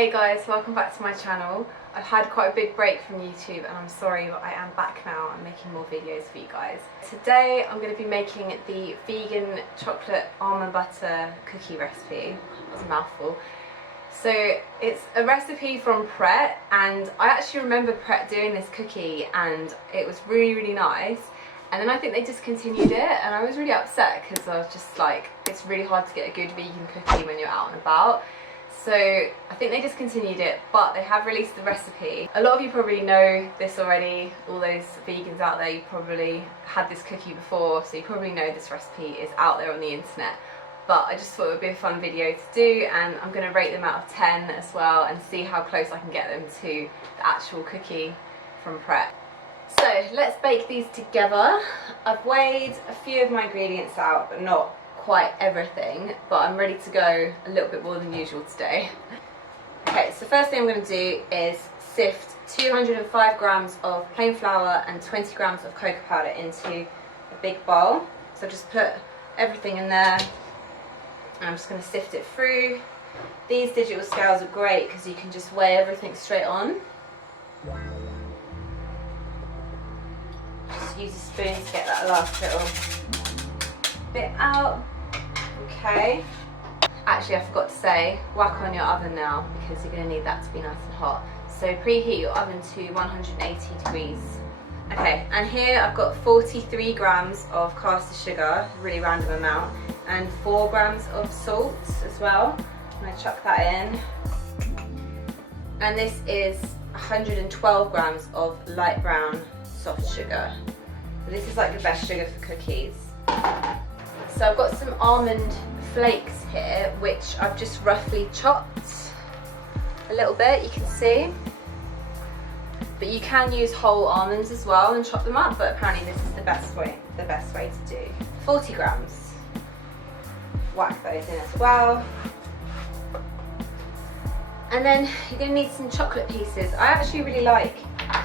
Hey guys, welcome back to my channel. I've had quite a big break from YouTube and I'm sorry, but I am back now. I'm making more videos for you guys. Today I'm going to be making the vegan chocolate almond butter cookie recipe. That was a mouthful. So it's a recipe from PRET, and I actually remember PRET doing this cookie and it was really nice. And then I think they discontinued it and I was really upset because I was just like, it's really hard to get a good vegan cookie when you're out and about. So I think they discontinued it, but they have released the recipe. A lot of you probably know this already. All those vegans out there, you probably had this cookie before, so you probably know this recipe is out there on the internet. But I just thought it would be a fun video to do, and I'm going to rate them out of 10 as well and see how close I can get them to the actual cookie from PRET. So let's bake these together. I've weighed a few of my ingredients out, but not quite everything, but I'm ready to go a little bit more than usual today. Okay, so first thing I'm going to do is sift 205 grams of plain flour and 20 grams of cocoa powder into a big bowl. So just put everything in there and I'm just going to sift it through. These digital scales are great because you can just weigh everything straight on. Just use a spoon to get that last little bit out. Okay. Actually, I forgot to say, whack on your oven now because you're going to need that to be nice and hot. So preheat your oven to 180 degrees. Okay, and here I've got 43 grams of caster sugar, really random amount, and 4 grams of salt as well. I'm going to chuck that in. And this is 112 grams of light brown soft sugar. So this is like the best sugar for cookies. So I've got some almond flakes here, which I've just roughly chopped a little bit, you can see. But you can use whole almonds as well and chop them up, but apparently this is the best way to do. 40 grams. Whack those in as well. And then you're going to need some chocolate pieces. I actually really like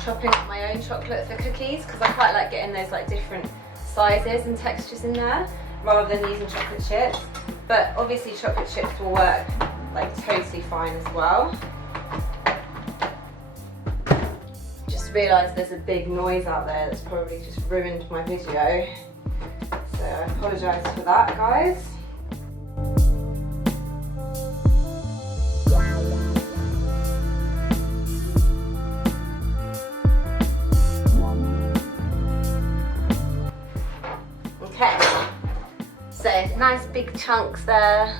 chopping up my own chocolate for cookies because I quite like getting those like different sizes and textures in there rather than using chocolate chips. But obviously chocolate chips will work like totally fine as well. Just realised there's a big noise out there that's probably just ruined my video. So I apologise for that, guys. So nice big chunks there,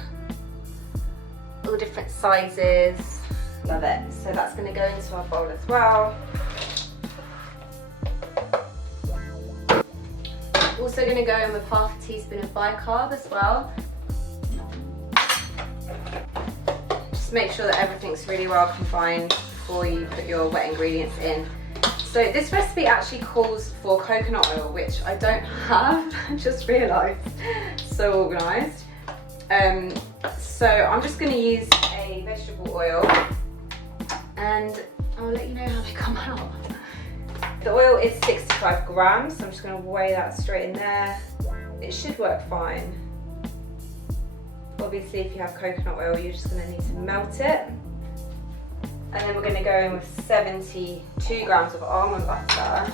all different sizes, love it. So that's going to go into our bowl as well. Also going to go in with half a teaspoon of bicarb as well. Just make sure that everything's really well combined before you put your wet ingredients in. So this recipe actually calls for coconut oil, which I don't have, I just realised. So organised. So I'm just going to use a vegetable oil and I'll let you know how they come out. The oil is 65 grams, so I'm just going to weigh that straight in there. It should work fine. Obviously if you have coconut oil you're just going to need to melt it. And then we're going to go in with 72 grams of almond butter.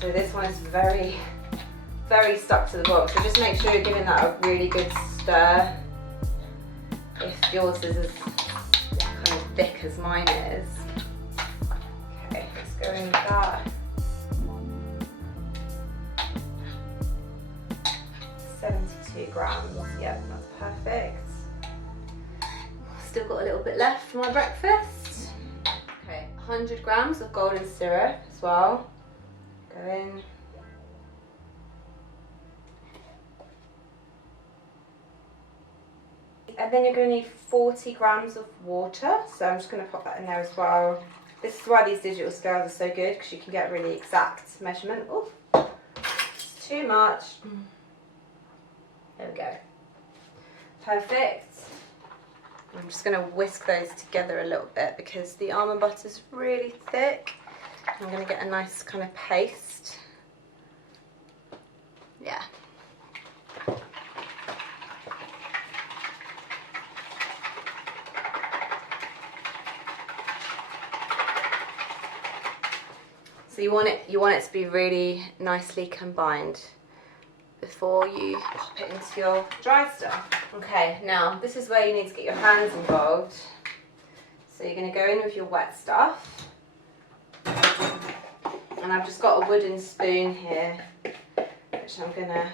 So this one is very stuck to the box. So just make sure you're giving that a really good stir. If yours is as kind of thick as mine is. Okay, let's go in with that. 72 grams, yep, that's perfect. Still got a little bit left for my breakfast. Okay, 100 grams of golden syrup as well. Go in. And then you're going to need 40 grams of water. So I'm just going to pop that in there as well. This is why these digital scales are so good, because you can get really exact measurement. Oh, it's too much. There we go. Perfect. I'm just going to whisk those together a little bit because the almond butter is really thick. I'm going to get a nice kind of paste. Yeah. So you want it to be really nicely combined before you pop it into your dry stuff. Okay, now this is where you need to get your hands involved. So you're going to go in with your wet stuff. And I've just got a wooden spoon here, which I'm going to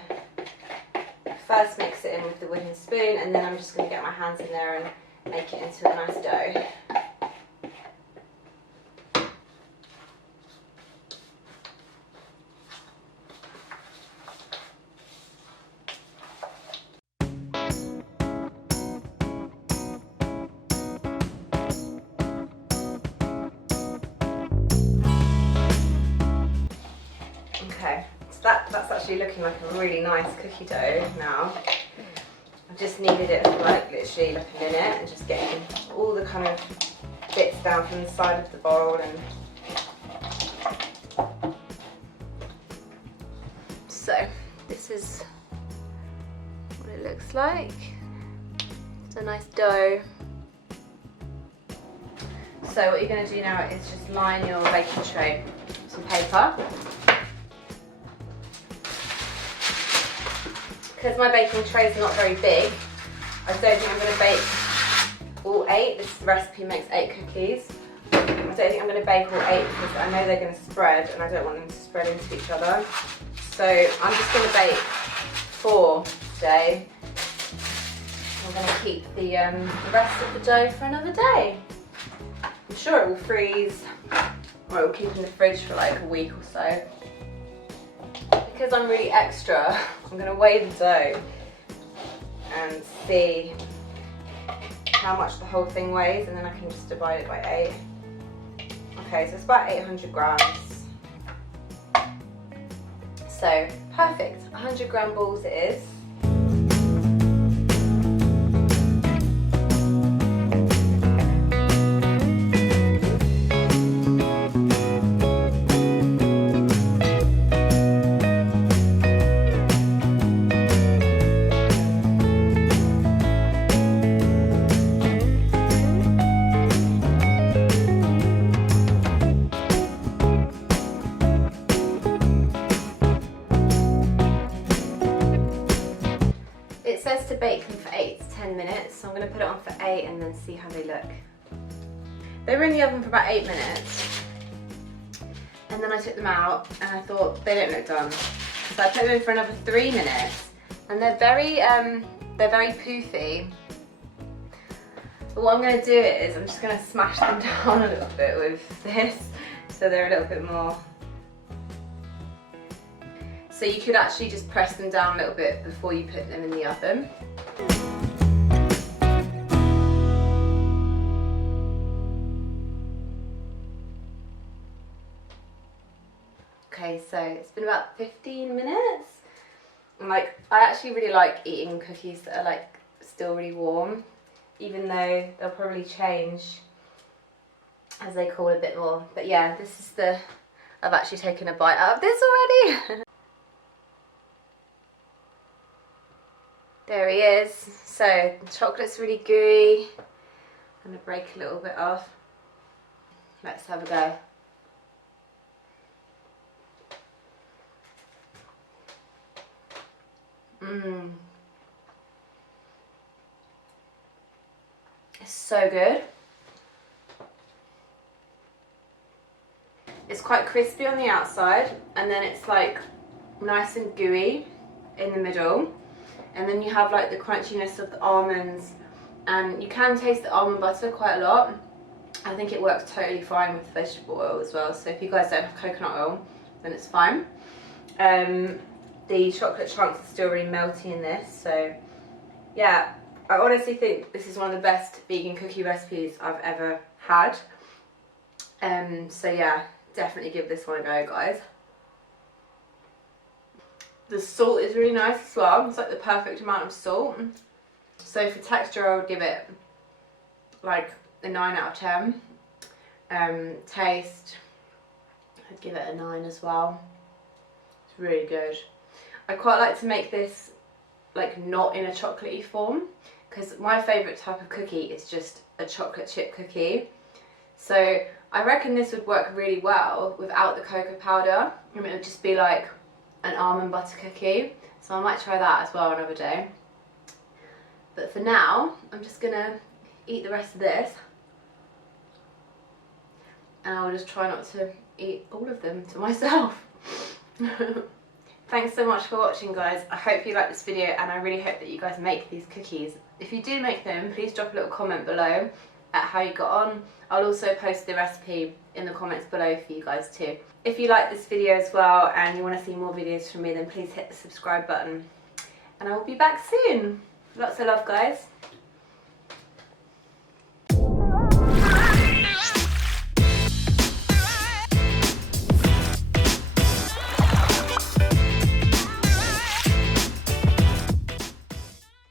first mix it in with the wooden spoon, and then I'm just going to get my hands in there and make it into a nice dough. Okay, so that's actually looking like a really nice cookie dough now. I just kneaded it for like literally like a minute and just getting all the kind of bits down from the side of the bowl. And so this is what it looks like. It's a nice dough. So what you're going to do now is just line your baking tray with some paper. Because my baking tray is not very big, I don't think I'm going to bake all 8. This recipe makes 8 cookies. I don't think I'm going to bake all 8 because I know they're going to spread and I don't want them to spread into each other. So I'm just going to bake 4 today. I'm going to keep the rest of the dough for another day. I'm sure it will freeze, or it will keep in the fridge for like a week or so. Because I'm really extra, I'm going to weigh the dough and see how much the whole thing weighs, and then I can just divide it by 8. Okay, so it's about 800 grams. So, perfect. 100 gram balls it is. It says to bake them for 8 to 10 minutes, so I'm going to put it on for 8 and then see how they look. They were in the oven for about 8 minutes, and then I took them out and I thought they don't look done. So I put them in for another 3 minutes, and they're very poofy. But what I'm going to do is I'm just going to smash them down a little bit with this, so they're a little bit more. So you could actually just press them down a little bit before you put them in the oven. Okay, so it's been about 15 minutes. And like, I actually really like eating cookies that are like still really warm, even though they'll probably change as they cool a bit more. But yeah, this is I've actually taken a bite out of this already. There he is. So the chocolate's really gooey. I'm going to break a little bit off. Let's have a go. It's so good. It's quite crispy on the outside, and then it's like nice and gooey in the middle. And then you have like the crunchiness of the almonds, and you can taste the almond butter quite a lot. I think it works totally fine with vegetable oil as well, so if you guys don't have coconut oil, then it's fine. The chocolate chunks are still really melty in this, so yeah, I honestly think this is one of the best vegan cookie recipes I've ever had. So yeah, definitely give this one a go, guys. The salt is really nice as well. It's like the perfect amount of salt. So for texture, I would give it like a 9 out of 10. Taste, I'd give it a 9 as well. It's really good. I quite like to make this like not in a chocolatey form, because my favourite type of cookie is just a chocolate chip cookie. So I reckon this would work really well without the cocoa powder, and it would just be like an almond butter cookie. So I might try that as well another day. But for now, I'm just gonna eat the rest of this, and I'll just try not to eat all of them to myself. Thanks so much for watching, guys. I hope you liked this video, and I really hope that you guys make these cookies. If you do make them, please drop a little comment below at how you got on. I'll also post the recipe in the comments below for you guys too. If you like this video as well and you want to see more videos from me, then please hit the subscribe button. And I will be back soon. Lots of love, guys.